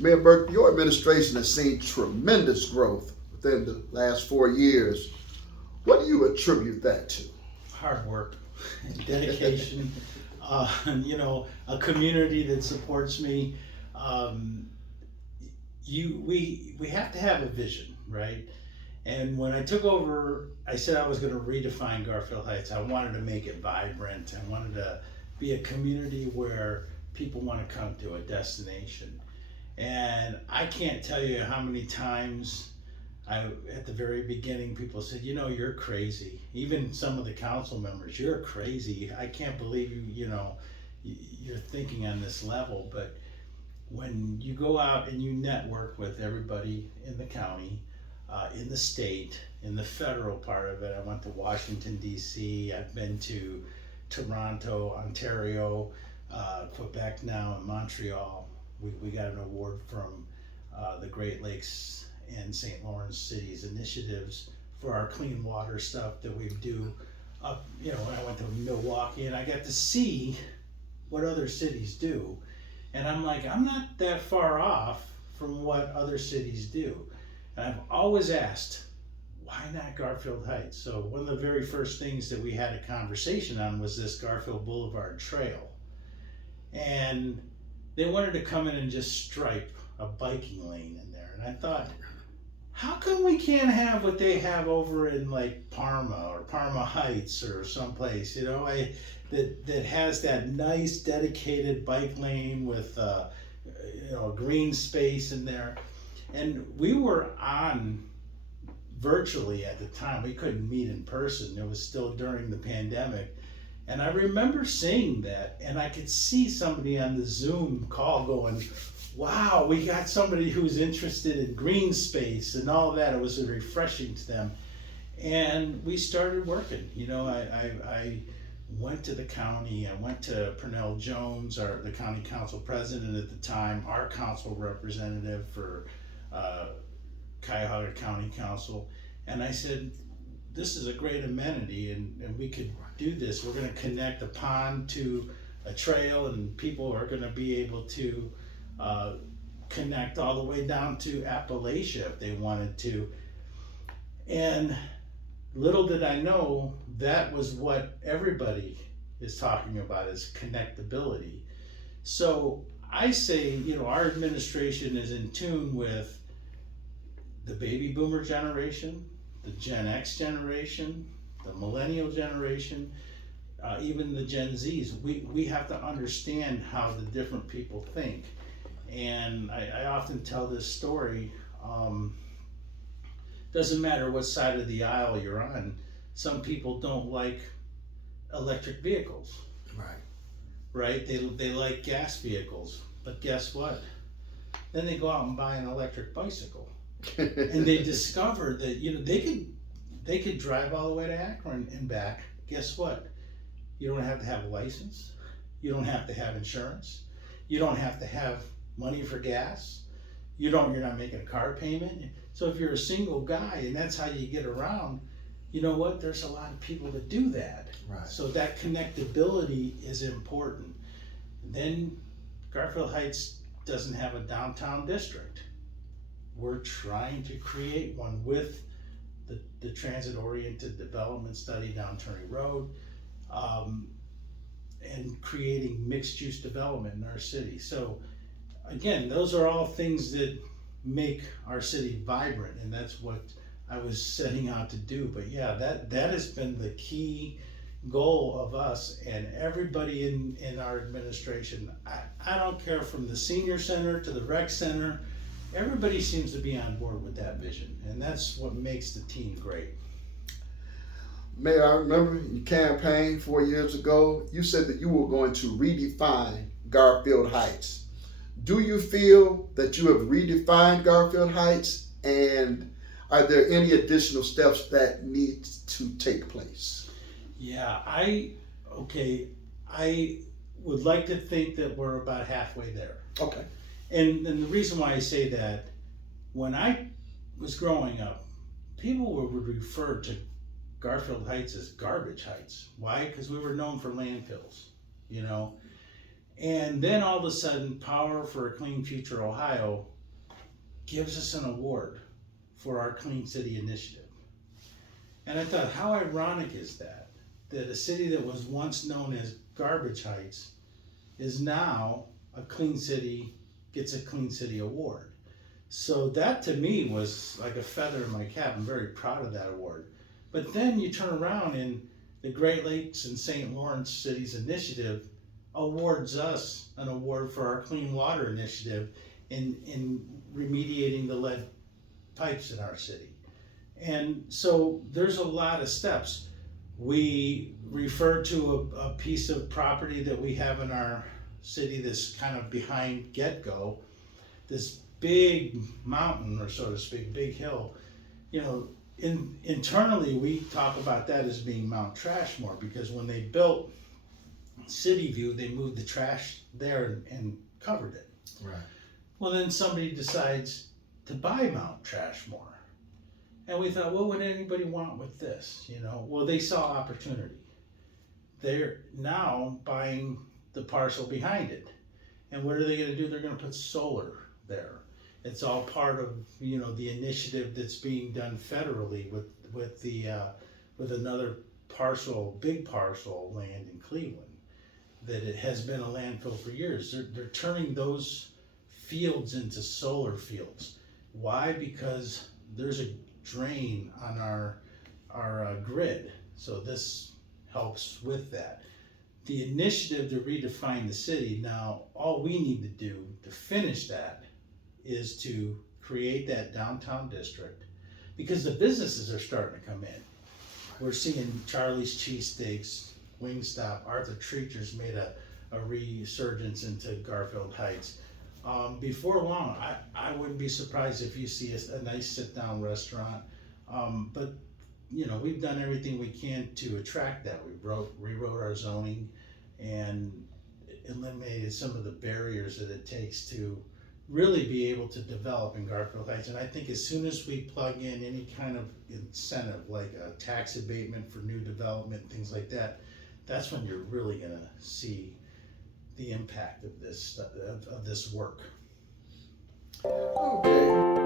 Mayor Burke, your administration has seen tremendous growth within the last 4 years. What do you attribute that to? Hard work, dedication, a community that supports me. We have to have a vision, right? And when I took over, I said I was going to redefine Garfield Heights. I wanted to make it vibrant. I wanted to be a community where people want to come to, a destination. And I can't tell you how many times at the very beginning, people said, you're crazy. Even some of the council members, you're crazy. I can't believe you're thinking on this level. But when you go out and you network with everybody in the county, in the state, in the federal part of it, I went to Washington, D.C., I've been to Toronto, Ontario, Quebec now, and Montreal. We got an award from the Great Lakes and St. Lawrence cities initiatives for our clean water stuff that we do up, I went to Milwaukee and I got to see what other cities do. And I'm like, I'm not that far off from what other cities do. And I've always asked, why not Garfield Heights? So one of the very first things that we had a conversation on was this Garfield Boulevard Trail. And they wanted to come in and just stripe a biking lane in there. And I thought, how come we can't have what they have over in like Parma or Parma Heights or someplace, that has that nice dedicated bike lane with a green space in there. And we were on virtually at the time. We couldn't meet in person. It was still during the pandemic. And I remember seeing that, and I could see somebody on the Zoom call going, wow, we got somebody who's interested in green space and all of that. It was refreshing to them. And we started working. I went to the county. I went to Pernell Jones, the county council president at the time, our council representative for Cuyahoga County Council. And I said, this is a great amenity and we could do this. We're going to connect a pond to a trail and people are going to be able to connect all the way down to Appalachia if they wanted to. And little did I know that was what everybody is talking about, is connectability. So I say, our administration is in tune with the baby boomer generation, the Gen X generation, the millennial generation, even the Gen Zs. We have to understand how the different people think. And I often tell this story. Doesn't matter what side of the aisle you're on. Some people don't like electric vehicles. Right? They like gas vehicles. But guess what? Then they go out and buy an electric bicycle. And they discover that they could drive all the way to Akron and back. Guess what? You don't have to have a license. You don't have to have insurance. You don't have to have money for gas. You're not making a car payment. So if you're a single guy and that's how you get around, you know what? There's a lot of people that do that. Right. So that connectability is important. Then Garfield Heights doesn't have a downtown district. We're trying to create one with the transit-oriented development study down Turney Road, and creating mixed-use development in our city. So again, those are all things that make our city vibrant, and that's what I was setting out to do. But yeah, that has been the key goal of us and everybody in our administration. I don't care, from the senior center to the rec center, everybody seems to be on board with that vision, and that's what makes the team great. Mayor, I remember you campaigned 4 years ago. You said that you were going to redefine Garfield Heights. Do you feel that you have redefined Garfield Heights, and are there any additional steps that need to take place? Yeah, I would like to think that we're about halfway there. Okay. And the reason why I say that, when I was growing up, people would refer to Garfield Heights as Garbage Heights. Why? Because we were known for landfills, And then all of a sudden, Power for a Clean Future Ohio gives us an award for our Clean City initiative. And I thought, how ironic is that? That a city that was once known as Garbage Heights is now a clean city, gets a Clean City award. So that to me was like a feather in my cap. I'm very proud of that award. But then you turn around and the Great Lakes and St. Lawrence Cities Initiative awards us an award for our clean water initiative in remediating the lead pipes in our city. And so there's a lot of steps. We refer to a piece of property that we have in our city that's kind of behind Get-Go, this big mountain, or so to speak, big hill. You know, internally we talk about that as being Mount Trashmore, because when they built City View, they moved the trash there and covered it. Right. Well, then somebody decides to buy Mount Trashmore. And we thought, what would anybody want with this? You know, well, they saw opportunity. They're now buying the parcel behind it. And what are they going to do? They're going to put solar there. It's all part of, you know, the initiative that's being done federally with another parcel, big parcel land in Cleveland, that it has been a landfill for years. They're turning those fields into solar fields. Why? Because there's a drain on our grid. So this helps with that. The initiative to redefine the city, now all we need to do to finish that is to create that downtown district, because the businesses are starting to come in. We're seeing Charlie's Cheesesteaks, Wingstop, Arthur Treacher's made a resurgence into Garfield Heights. Before long, I wouldn't be surprised if you see a nice sit-down restaurant. But you know, we've done everything we can to attract that. We rewrote our zoning and eliminated some of the barriers that it takes to really be able to develop in Garfield Heights. And I think as soon as we plug in any kind of incentive, like a tax abatement for new development, things like that, that's when you're really gonna see the impact of this work. Okay.